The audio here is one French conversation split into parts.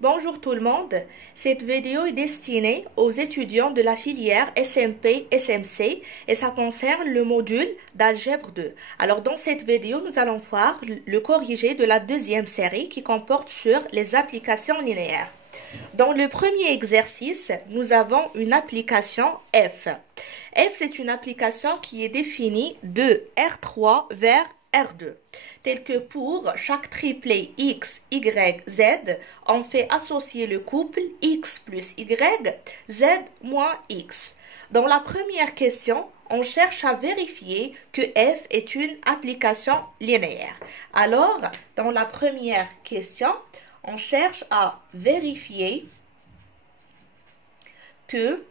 Bonjour tout le monde, cette vidéo est destinée aux étudiants de la filière SMP-SMC et ça concerne le module d'algèbre 2. Alors dans cette vidéo, nous allons voir le corrigé de la deuxième série qui comporte sur les applications linéaires. Dans le premier exercice, nous avons une application F. F, c'est une application qui est définie de R3 vers R2, tel que pour chaque triplet X, Y, Z, on fait associer le couple X plus Y, Z moins X. Dans la première question, on cherche à vérifier que F est une application linéaire. Alors, dans la première question, on cherche à vérifier que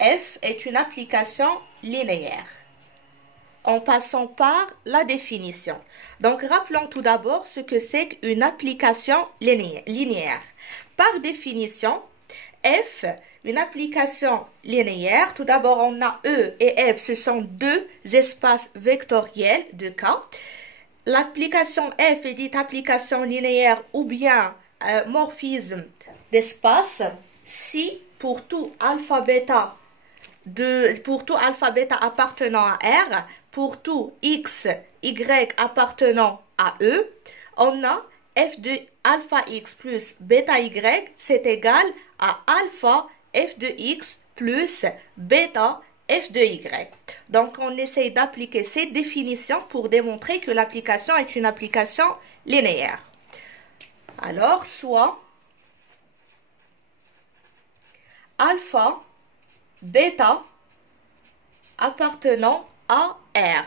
F est une application linéaire en passant par la définition. Donc, rappelons tout d'abord ce que c'est qu'une application linéaire. Par définition, F, une application linéaire, tout d'abord on a E et F, ce sont deux espaces vectoriels de K. L'application F est dite application linéaire ou bien morphisme d'espace si pour tout alpha bêta appartenant à R, pour tout X, Y appartenant à E, on a f de alpha X plus bêta Y, c'est égal à alpha f de X plus bêta f de Y. Donc, on essaye d'appliquer ces définitions pour démontrer que l'application est une application linéaire. Alors, soit alpha bêta appartenant à R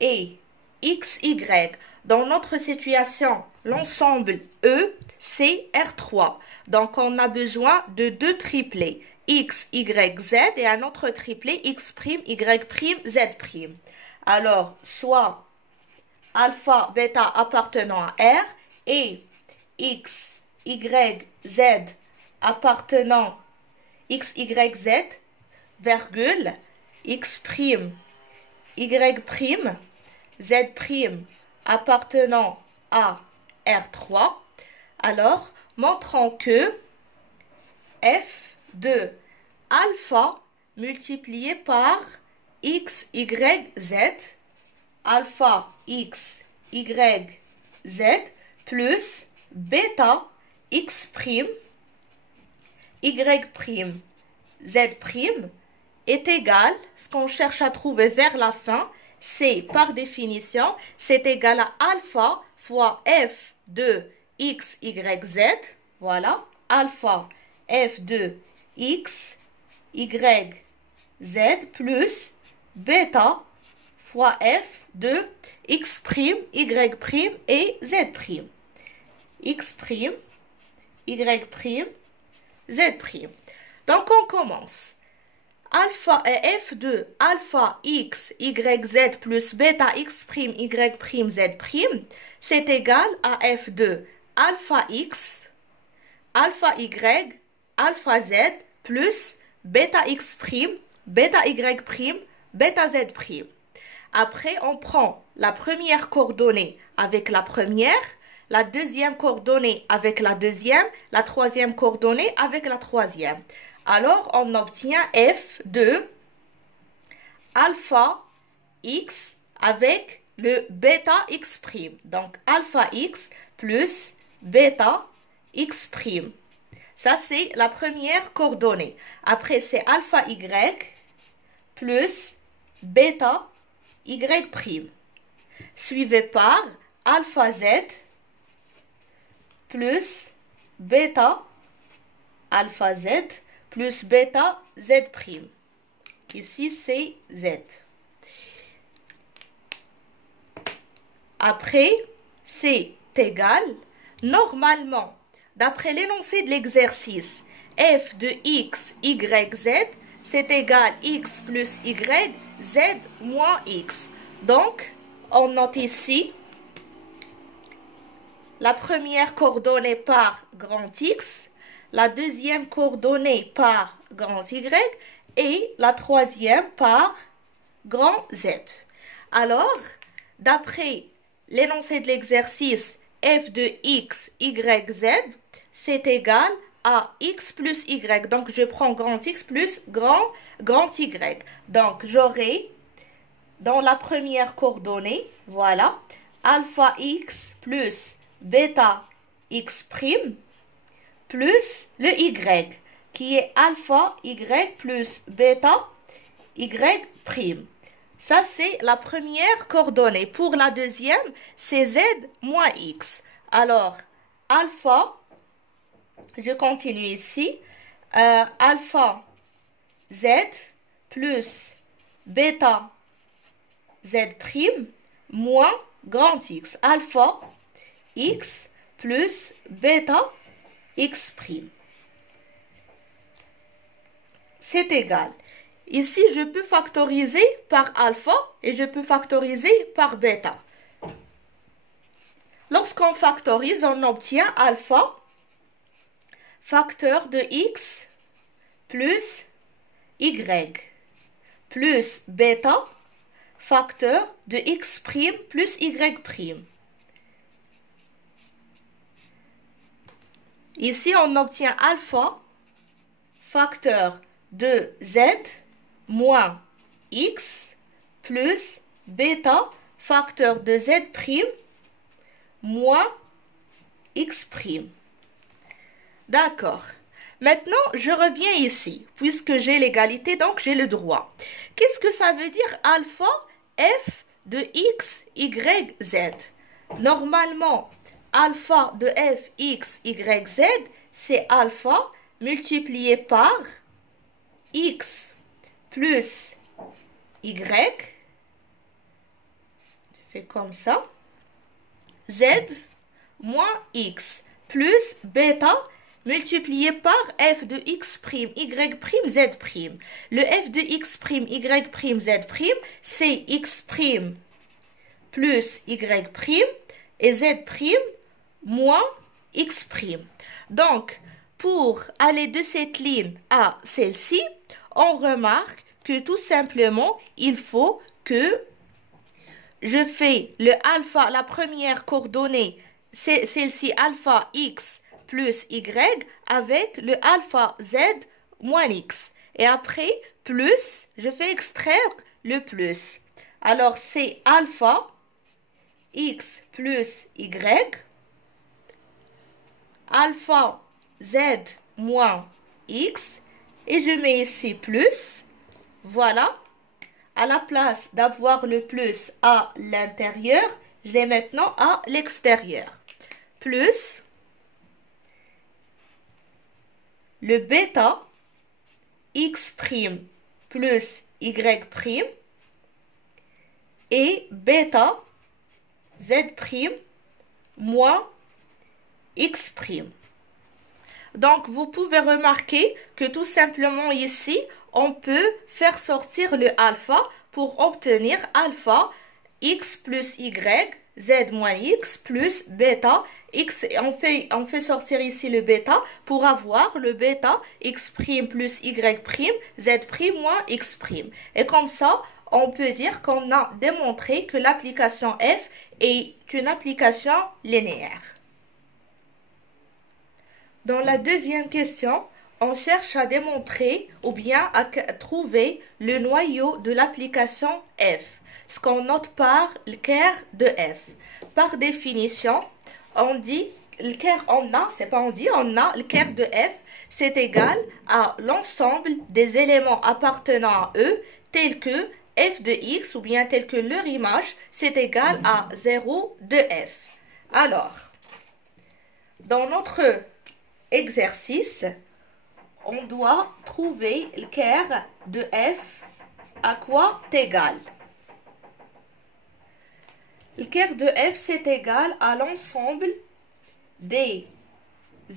et X, Y. Dans notre situation, l'ensemble E, c'est R3. Donc, on a besoin de deux triplets, X, Y, Z, et un autre triplet, X', Y', Z'. Alors, soit alpha, bêta appartenant à R et X, Y, Z appartenant X, Y, Z, virgule, X', Y', Z' appartenant à R3. Alors, montrons que F de alpha multiplié par X, Y, Z, alpha X, Y, Z, plus bêta X', Y', Z' est égal, ce qu'on cherche à trouver vers la fin, c'est par définition, c'est égal à alpha fois f de x, y, z. Voilà, alpha f de x, y, z plus bêta fois f de x', y' et z'. X', y', z'. Donc, on commence. Alpha et f de alpha x, y, z plus bêta x', y', z', c'est égal à f de alpha x, alpha y, alpha z plus bêta x', bêta y', bêta z'. Après, on prend la première coordonnée avec la première, la deuxième coordonnée avec la deuxième, la troisième coordonnée avec la troisième. Alors, on obtient f de alpha x avec le bêta x'. Donc, alpha x plus bêta x'. Ça, c'est la première coordonnée. Après, c'est alpha y plus bêta y'. Suivi par alpha z plus bêta alpha z plus bêta z'. Ici, c'est z. Après, c'est égal. Normalement, d'après l'énoncé de l'exercice, f de x, y, z, c'est égal x plus y, z moins x. Donc, on note ici la première coordonnée par grand X, la deuxième coordonnée par grand Y et la troisième par grand Z. Alors, d'après l'énoncé de l'exercice, f de x, y, z, c'est égal à x plus y. Donc, je prends grand X plus grand Y. Donc, j'aurai dans la première coordonnée, voilà, alpha x plus bêta x prime plus le y, qui est alpha y plus bêta y prime. Ça, c'est la première coordonnée. Pour la deuxième, c'est z moins x. Alors, alpha, je continue ici, alpha z plus bêta z prime moins grand X. Alpha x plus bêta x prime. C'est égal. Ici, je peux factoriser par alpha et je peux factoriser par bêta. Lorsqu'on factorise, on obtient alpha facteur de x plus y plus bêta facteur de x prime plus y prime. Ici, on obtient alpha facteur de z moins x plus bêta facteur de z prime moins x prime. D'accord. Maintenant, je reviens ici. Puisque j'ai l'égalité, donc j'ai le droit. Qu'est-ce que ça veut dire alpha f de x, y, z? Normalement, alpha de f, x, y, z, c'est alpha multiplié par x plus y, je fais comme ça, z moins x plus bêta multiplié par f de x prime, y prime, z prime. Le f de x prime, y prime, z prime, c'est x prime plus y prime et z prime moins x prime. Donc, pour aller de cette ligne à celle-ci, on remarque que tout simplement, il faut que je fais le alpha, la première coordonnée, c'est celle-ci, alpha x plus y avec le alpha z moins x. Et après, plus, je fais extraire le plus. Alors, c'est alpha x plus y, alpha z moins x, et je mets ici plus. Voilà. À la place d'avoir le plus à l'intérieur, je l'ai maintenant à l'extérieur. Plus le bêta x prime plus y prime et bêta z prime moins x prime. Donc, vous pouvez remarquer que tout simplement ici, on peut faire sortir le alpha pour obtenir alpha x plus y, z moins x plus bêta x. On fait sortir ici le bêta pour avoir le bêta x prime plus y prime, z prime moins x prime. Et comme ça, on peut dire qu'on a démontré que l'application f est une application linéaire. Dans la deuxième question, on cherche à démontrer ou bien à trouver le noyau de l'application f, ce qu'on note par le ker de f. Par définition, on dit le ker on a, c'est pas on dit, on a le ker de f, c'est égal à l'ensemble des éléments appartenant à eux, tels que f de x ou bien tels que leur image, c'est égal à 0 de f. Alors, dans notre exercice, on doit trouver le ker de f à quoi est égal. Le ker de f, c'est égal à l'ensemble des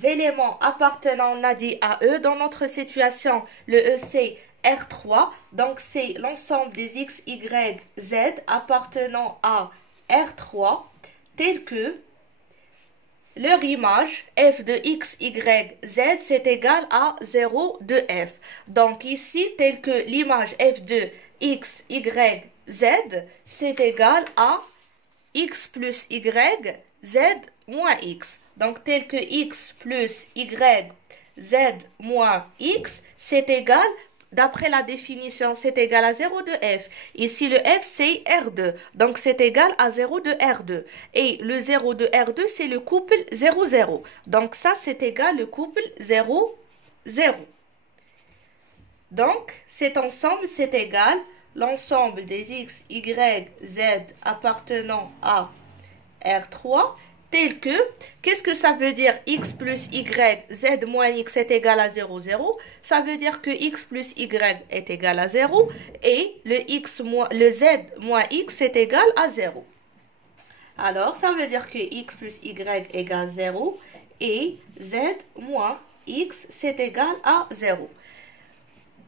éléments appartenant, on a dit, à E. Dans notre situation, le E, c'est R3. Donc, c'est l'ensemble des x, y, z appartenant à R3, tels que leur image f de x, y, z, c'est égal à 0 de f. Donc ici, tel que l'image f de x, y, z, c'est égal à x plus y z moins x. Donc, tel que x plus y, z moins x, c'est égal, d'après la définition, c'est égal à 0 de f. Ici, le f, c'est R2. Donc, c'est égal à 0 de R2. Et le 0 de R2, c'est le couple 0, 0. Donc, ça, c'est égal le couple 0, 0. Donc, cet ensemble, c'est égal l'ensemble des x, y, z appartenant à R3, tel que, qu'est-ce que ça veut dire x plus y, z moins x est égal à 0, 0? Ça veut dire que x plus y est égal à 0 et le z moins x est égal à 0. Alors, ça veut dire que x plus y égale 0 et z moins x c'est égal à 0.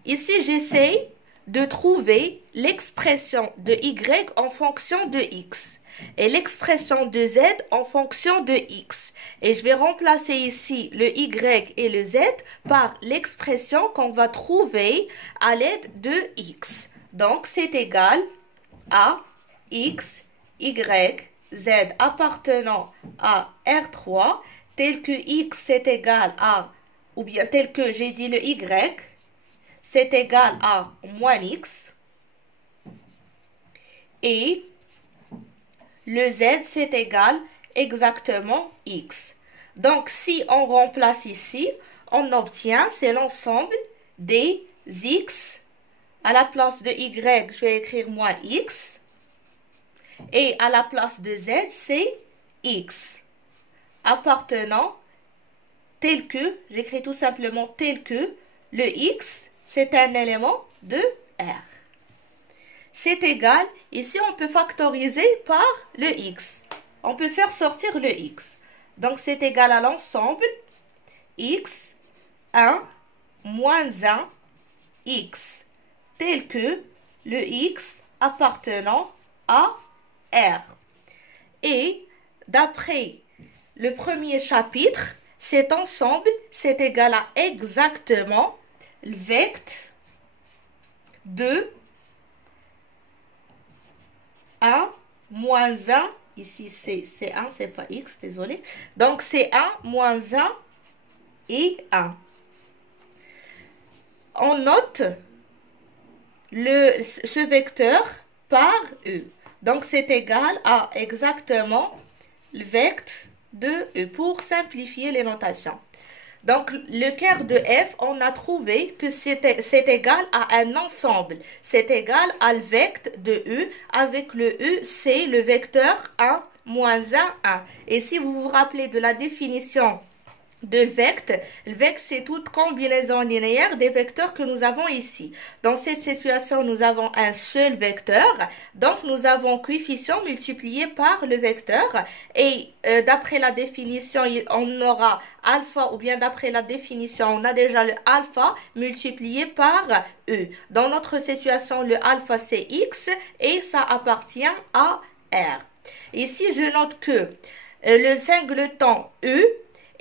Ici, j'essaie de trouver l'expression de y en fonction de x et l'expression de z en fonction de x. Et je vais remplacer ici le y et le z par l'expression qu'on va trouver à l'aide de x. Donc, c'est égal à x, y, z appartenant à R3, tel que x est égal à, ou bien tel que j'ai dit le y, c'est égal à moins x. Et le z, c'est égal exactement x. Donc, si on remplace ici, on obtient, c'est l'ensemble des x. À la place de y, je vais écrire moins x. Et à la place de z, c'est x. Appartenant tel que, j'écris tout simplement tel que, le x, c'est un élément de R. C'est égal, ici on peut factoriser par le x. On peut faire sortir le x. Donc c'est égal à l'ensemble x, 1, moins 1, x, tel que le x appartenant à R. Et d'après le premier chapitre, cet ensemble, c'est égal à exactement le vecteur de 1 moins 1, ici c'est 1, c'est pas x, désolé. Donc c'est 1 moins 1 et 1. On note ce vecteur par e. Donc c'est égal à exactement le vecteur de e pour simplifier les notations. Donc, le quart de f, on a trouvé que c'est égal à un ensemble. C'est égal à le vecteur de e. Avec le e, c'est le vecteur 1 moins 1, 1. Et si vous vous rappelez de la définition de le vecteur, c'est toute combinaison linéaire des vecteurs que nous avons ici. Dans cette situation, nous avons un seul vecteur, donc nous avons coefficient multiplié par le vecteur, et d'après la définition, on aura alpha, ou bien d'après la définition, on a déjà le alpha multiplié par e. Dans notre situation, le alpha c'est x, et ça appartient à R. Ici, je note que le singleton e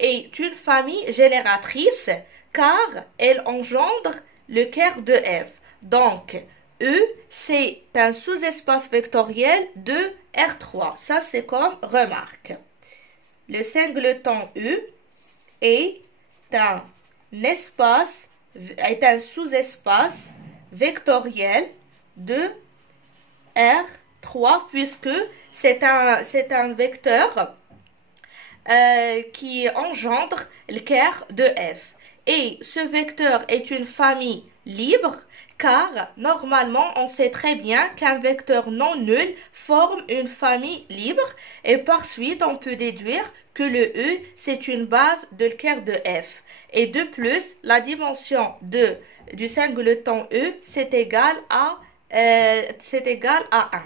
est une famille génératrice car elle engendre le quart de f. Donc, E, c'est un sous-espace vectoriel de R3. Ça, c'est comme remarque. Le singleton E est un sous-espace vectoriel de R3 puisque c'est un vecteur qui engendre le quart de f. Et ce vecteur est une famille libre car normalement on sait très bien qu'un vecteur non nul forme une famille libre et par suite on peut déduire que le E c'est une base de le quart de f. Et de plus, la dimension du singleton E c'est égal à 1.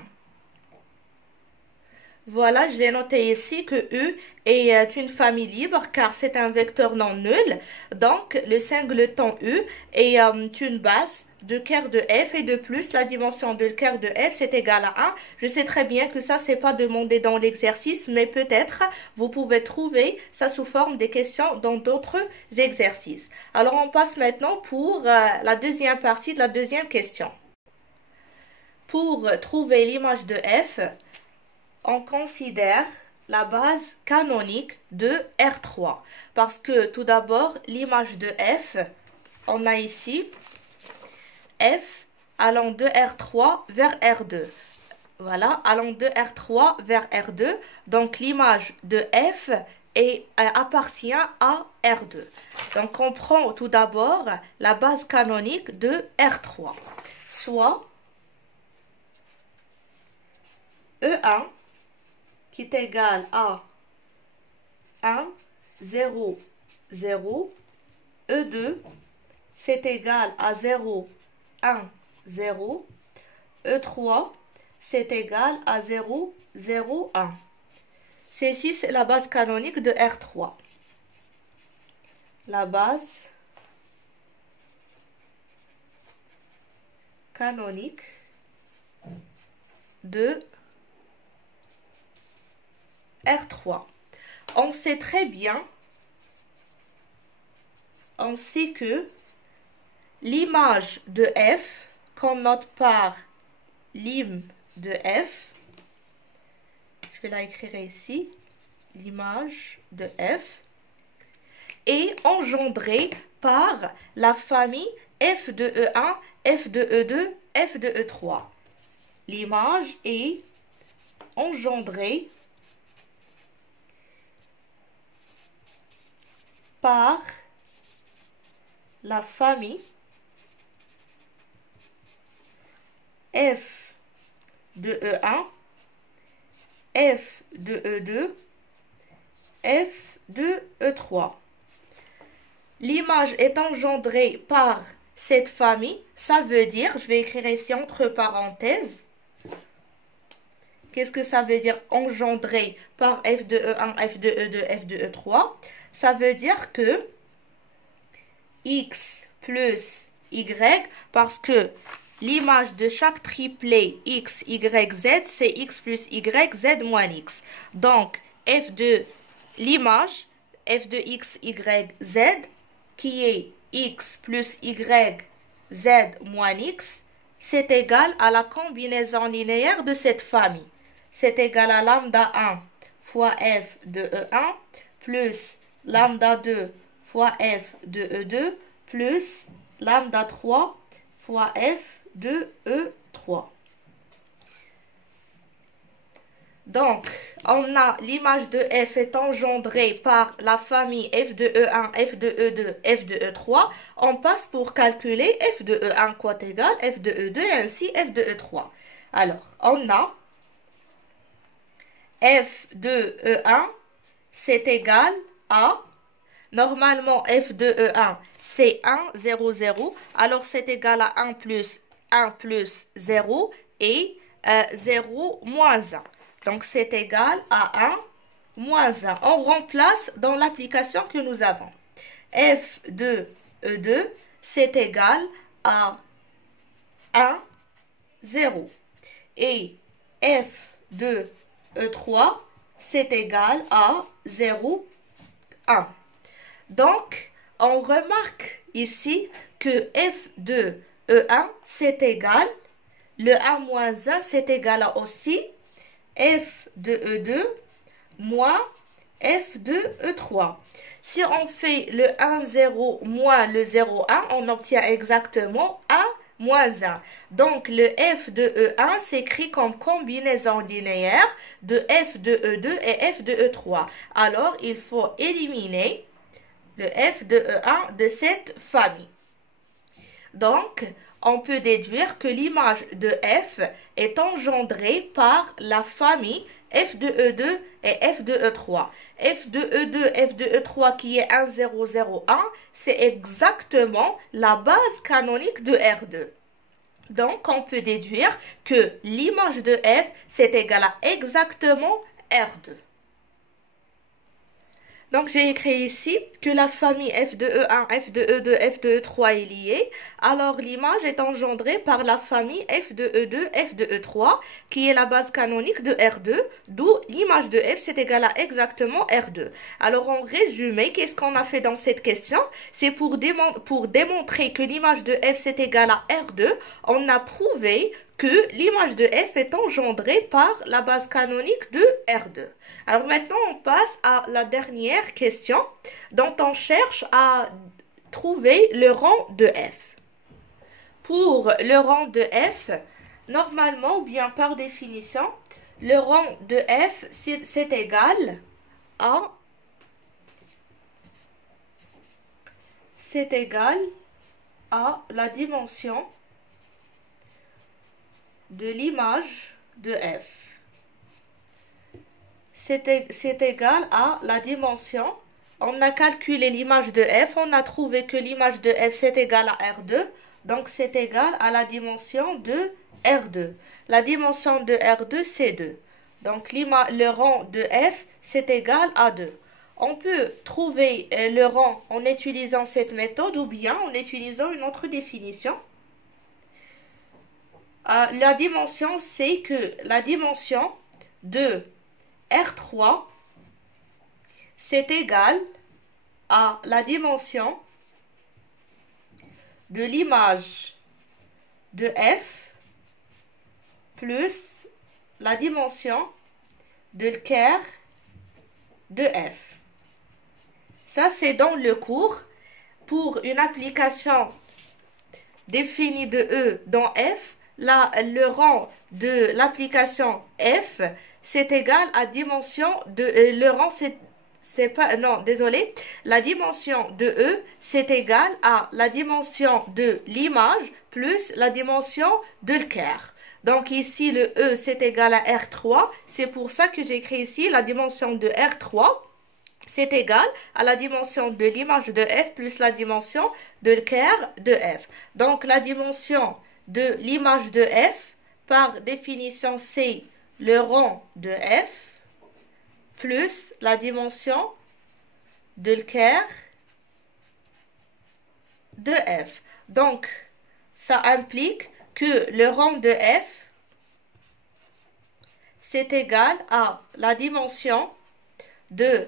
Voilà, je l'ai noté ici que E est une famille libre car c'est un vecteur non nul. Donc, le singleton E est une base de quart de f et de plus, la dimension de quart de f c'est égal à 1. Je sais très bien que ça, c'est pas demandé dans l'exercice, mais peut-être vous pouvez trouver ça sous forme des questions dans d'autres exercices. Alors, on passe maintenant pour la deuxième partie de la deuxième question. Pour trouver l'image de f, on considère la base canonique de R3. Parce que tout d'abord, l'image de F, on a ici F allant de R3 vers R2. Voilà, allant de R3 vers R2. Donc l'image de F appartient à R2. Donc on prend tout d'abord la base canonique de R3. Soit E1 qui est égal à 1, 0, 0. E2 c'est égal à 0, 1, 0. E3 c'est égal à 0, 0, 1. Ceci, c'est la base canonique de R3. La base canonique de R3. On sait très bien, on sait que l'image de F, qu'on note par lim de F, je vais la écrire ici, l'image de F, est engendrée par la famille F de E1, F de E2, F de E3. L'image est engendrée par la famille F de E1, F de E2, F de E3. L'image est engendrée par cette famille, ça veut dire, je vais écrire ici entre parenthèses, qu'est-ce que ça veut dire engendré par F de E1, F de E2, F de E3? Ça veut dire que X plus Y, parce que l'image de chaque triplet X, Y, Z, c'est X plus Y, Z moins X. Donc, F de l'image, F de X, Y, Z, qui est X plus Y, Z moins X, c'est égal à la combinaison linéaire de cette famille. C'est égal à lambda 1 fois F de E1 plus lambda 2 fois F de E2 plus lambda 3 fois F de E3. Donc, on a l'image de F est engendrée par la famille F de E1, F de E2, F de E3. On passe pour calculer F de E1 quoi égal F de E2 et ainsi F de E3. Alors, on a F de E1, c'est égal à, normalement F de E1, c'est 1, 0, 0. Alors, c'est égal à 1 plus 0 et 0 moins 1. Donc, c'est égal à 1 moins 1. On remplace dans l'application que nous avons. F de E2, c'est égal à 1, 0. Et F de E3, c'est égal à 0, 1. Donc, on remarque ici que F de E1, c'est égal, le 1 moins 1, c'est égal à aussi F de E2 moins F de E3. Si on fait le 1, 0 moins le 0, 1, on obtient exactement 1 moins 1. Donc, le F de E1 s'écrit comme combinaison linéaire de F de E2 et F de E3. Alors, il faut éliminer le F de E1 de cette famille. Donc, on peut déduire que l'image de F est engendrée par la famille F de E2 et F de E3. F de E2, F de E3 qui est 1, 0, 0, 1, c'est exactement la base canonique de R2. Donc, on peut déduire que l'image de F, c'est égal à exactement R2. Donc, j'ai écrit ici que la famille F de E1, F de E2, F de E3 est liée. Alors, l'image est engendrée par la famille F de E2, F de E3, qui est la base canonique de R2, d'où l'image de F, c'est égal à exactement R2. Alors, en résumé, qu'est-ce qu'on a fait dans cette question? C'est pour démontrer que l'image de F, c'est égal à R2, on a prouvé que l'image de f est engendrée par la base canonique de R2. Alors maintenant, on passe à la dernière question dont on cherche à trouver le rang de f. Pour le rang de f, normalement, ou bien par définition, le rang de f, c'est égal à la dimension de l'image de f. C'est égal à la dimension. On a calculé l'image de f, on a trouvé que l'image de f c'est égal à R2, donc c'est égal à la dimension de R2. La dimension de R2 c'est 2. Donc le rang de f c'est égal à 2. On peut trouver le rang en utilisant cette méthode ou bien en utilisant une autre définition. La dimension, c'est que la dimension de R3, c'est égal à la dimension de l'image de f plus la dimension de l'équerre de f. Ça, c'est dans le cours. Pour une application définie de E dans f, le rang de l'application f, c'est égal à dimension de... le rang, c'est pas... Non, désolé. La dimension de E, c'est égal à la dimension de l'image plus la dimension de l'équerre. Donc ici, le E, c'est égal à R3. C'est pour ça que j'écris ici la dimension de R3. C'est égal à la dimension de l'image de f plus la dimension de l'équerre de f. Donc la dimension de l'image de f, par définition, c'est le rang de f plus la dimension de l'équerre de f. Donc, ça implique que le rang de f, c'est égal à la dimension de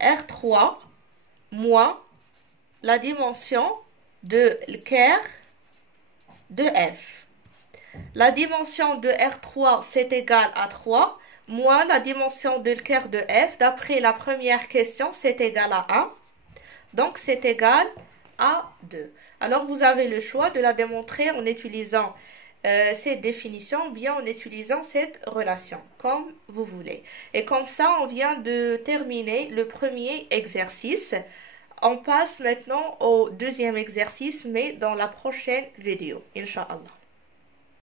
R3 moins la dimension de l'équerre de f. La dimension de R3, c'est égal à 3, moins la dimension de l'équerre de f. D'après la première question, c'est égal à 1. Donc, c'est égal à 2. Alors, vous avez le choix de la démontrer en utilisant cette définition ou bien en utilisant cette relation, comme vous voulez. Et comme ça, on vient de terminer le premier exercice. On passe maintenant au deuxième exercice, mais dans la prochaine vidéo, Inch'Allah.